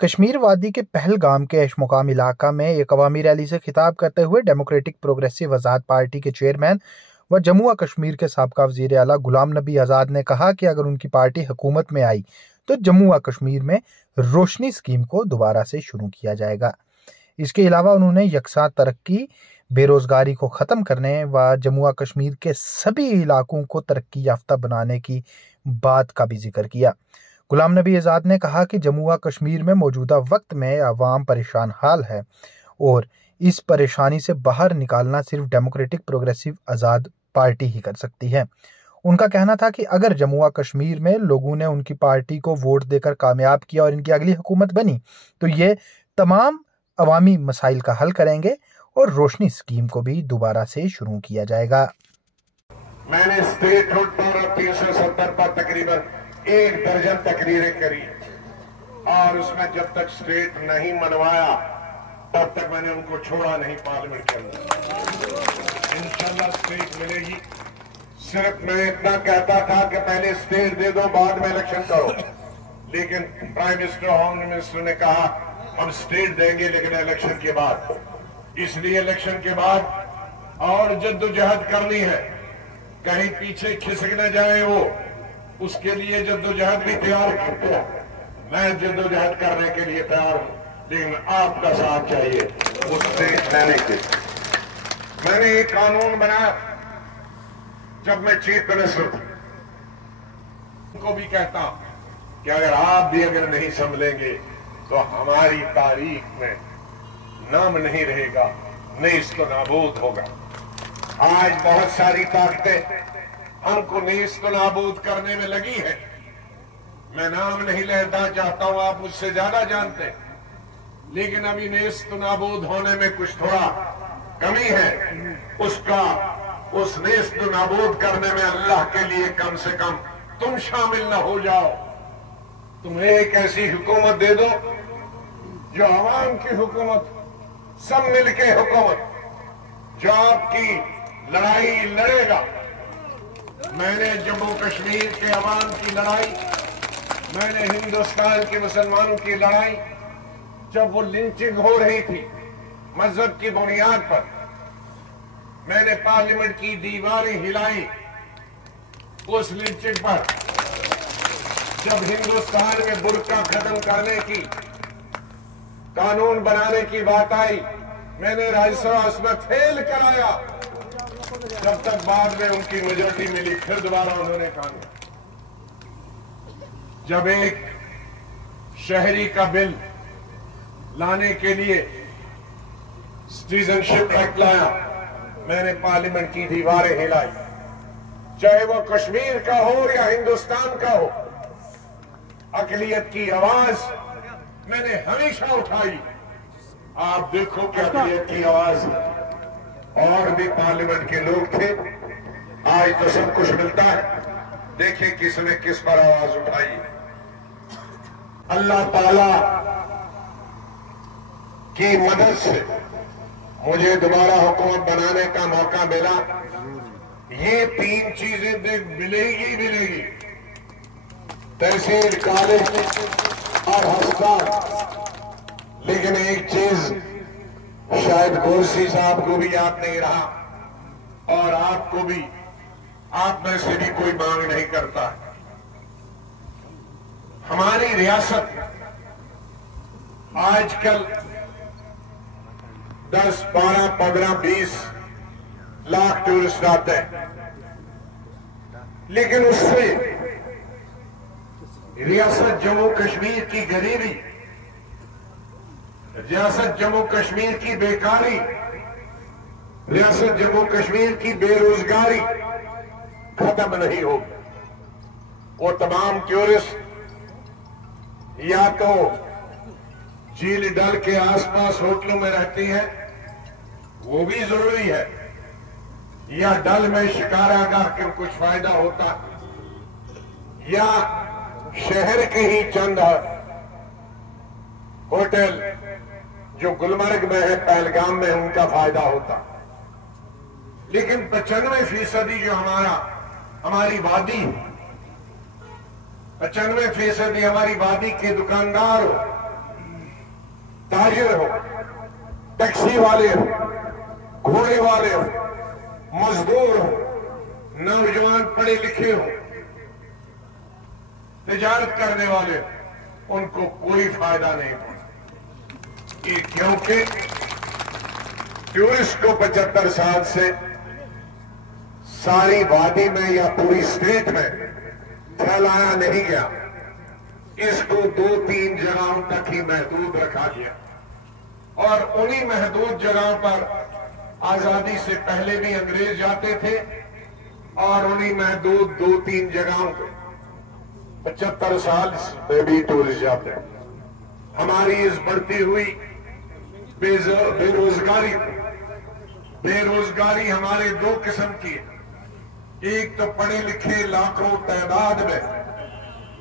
कश्मीर वादी के पहलगाम के ऐशमुकाम इलाका में एक अवामी रैली से खिताब करते हुए डेमोक्रेटिक प्रोग्रेसिव आज़ाद पार्टी के चेयरमैन व जम्मू व कश्मीर के साबका वज़ीर आला गुलाम नबी आज़ाद ने कहा कि अगर उनकी पार्टी हुकूमत में आई तो जम्मू व कश्मीर में रोशनी स्कीम को दोबारा से शुरू किया जाएगा। इसके अलावा उन्होंने यकसा तरक्की, बेरोजगारी को ख़त्म करने व जम्मू व कश्मीर के सभी इलाकों को तरक्की याफ्ता बनाने की बात का भी जिक्र किया। गुलाम नबी आज़ाद ने कहा कि जम्मू व कश्मीर में मौजूदा वक्त में अवाम परेशान हाल है और इस परेशानी से बाहर निकालना सिर्फ डेमोक्रेटिक प्रोग्रेसिव आज़ाद पार्टी ही कर सकती है। उनका कहना था कि अगर जम्मू व कश्मीर में लोगों ने उनकी पार्टी को वोट देकर कामयाब किया और इनकी अगली हुकूमत बनी तो ये तमाम अवामी मसाइल का हल करेंगे और रोशनी स्कीम को भी दोबारा से शुरू किया जाएगा। मैंने स्टेट रोड पर 370 पर तकरीबन 1 दर्जन तकरीरें करी और उसमें जब तक स्टेट नहीं मनवाया तब तक मैंने उनको छोड़ा नहीं पार्लियामेंट के अंदर। इंशाल्लाह स्टेट मिलेगी। सिर्फ मैं इतना कहता था कि पहले स्टेट दे दो, बाद में इलेक्शन करो, लेकिन प्राइम मिनिस्टर, होम मिनिस्टर ने कहा हम स्टेट देंगे लेकिन इलेक्शन के बाद। इसलिए इलेक्शन के बाद और जद्दोजहद करनी है, कहीं पीछे खिसक न जाए वो, उसके लिए जद्दोजहद भी तैयार करते हैं। मैं जद्दोजहद करने के लिए तैयार हूं, लेकिन आपका साथ चाहिए उससे लेने के। मैंने एक कानून बनाया जब मैं चीफ मिनिस्टर था, उनको भी कहता कि अगर नहीं संभलेंगे तो हमारी तारीख में नाम नहीं रहेगा, नेस्त तो नाबूद होगा। आज बहुत सारी ताकतें हमको नेस्त तो नाबूद करने में लगी है। मैं नाम नहीं लेना चाहता हूं, आप मुझसे ज्यादा जानते हैं, लेकिन अभी नेस्त तो नाबूद होने में कुछ थोड़ा कमी है। उस नेस्त तो नाबूद करने में अल्लाह के लिए कम से कम तुम शामिल न हो जाओ। तुम्हें एक ऐसी हुकूमत दे दो जो आवाम की हुकूमत, सब मिलके हुकूमत, जो आपकी लड़ाई लड़ेगा। मैंने जम्मू कश्मीर के अवाम की लड़ाई, मैंने हिंदुस्तान के मुसलमानों की लड़ाई, जब वो लिंचिंग हो रही थी मजहब की बुनियाद पर, मैंने पार्लियामेंट की दीवारें हिलाई उस लिंचिंग पर। जब हिंदुस्तान में बुर्का खत्म करने की, कानून बनाने की बात आई, मैंने राज्यसभा उसमें फेल कराया। जब तक बाद में उनकी मेजोरिटी मिली, फिर दोबारा उन्होंने कानून। जब एक शहरी का बिल लाने के लिए सिटीजनशिप एक्ट लाया, मैंने पार्लियामेंट की दीवारें हिलाई, चाहे वो कश्मीर का हो या हिंदुस्तान का हो। अकलियत की आवाज मैंने हमेशा उठाई। आप देखो कि अकलियत की आवाज और भी पार्लियामेंट के लोग थे। आज तो सब कुछ मिलता है, देखिए किसने किस पर आवाज उठाई। अल्लाह ताला की मदद से मुझे दोबारा हुकूमत बनाने का मौका मिला। ये 3 चीजें मिलेगी, तहसील, कॉलेज और अस्पताल। लेकिन एक चीज शायद कुर्सी साहब को भी याद नहीं रहा और आपको भी, आप में से भी कोई मांग नहीं करता। हमारी रियासत आजकल 10, 12, 15, 20 लाख टूरिस्ट आते हैं, लेकिन उससे रियासत जम्मू कश्मीर की गरीबी, रियासत जम्मू कश्मीर की बेकारी, रियासत जम्मू कश्मीर की बेरोजगारी खत्म नहीं होगी। वो तमाम टूरिस्ट या तो झील डल के आसपास होटलों में रहती हैं, वो भी जरूरी है, या डल में शिकारागाह के कुछ फायदा होता, या शहर के ही चंद होटल जो गुलमर्ग में है, पहलगाम में, उनका फायदा होता। लेकिन 95% जो हमारी वादी, 95% हमारी वादी के दुकानदार हो, ताजिर हो, टैक्सी वाले हो, घोड़े वाले हो, मजदूर हो, नौजवान पढ़े लिखे हो, तिजारत करने वाले हो, उनको कोई फायदा नहीं पहुंचा। ये क्योंकि टूरिस्ट को 75 साल से सारी वादी में या पूरी स्टेट में फैलाया नहीं गया। इसको 2-3 जगहों तक ही महदूद रखा गया और उन्हीं महदूद जगहों पर आजादी से पहले भी अंग्रेज जाते थे और उन्हीं महदूद 2-3 जगहों पे 75 साल में भी टूरिस्ट जाते हैं। हमारी इस बढ़ती हुई बेरोजगारी हमारे 2 किस्म की है। एक तो पढ़े लिखे लाखों तादाद में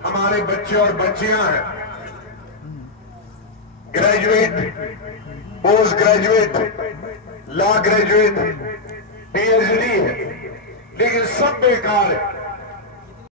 हमारे बच्चे और बच्चियां हैं, graduate, post graduate, law graduate, PhD है, लेकिन सब बेकार है।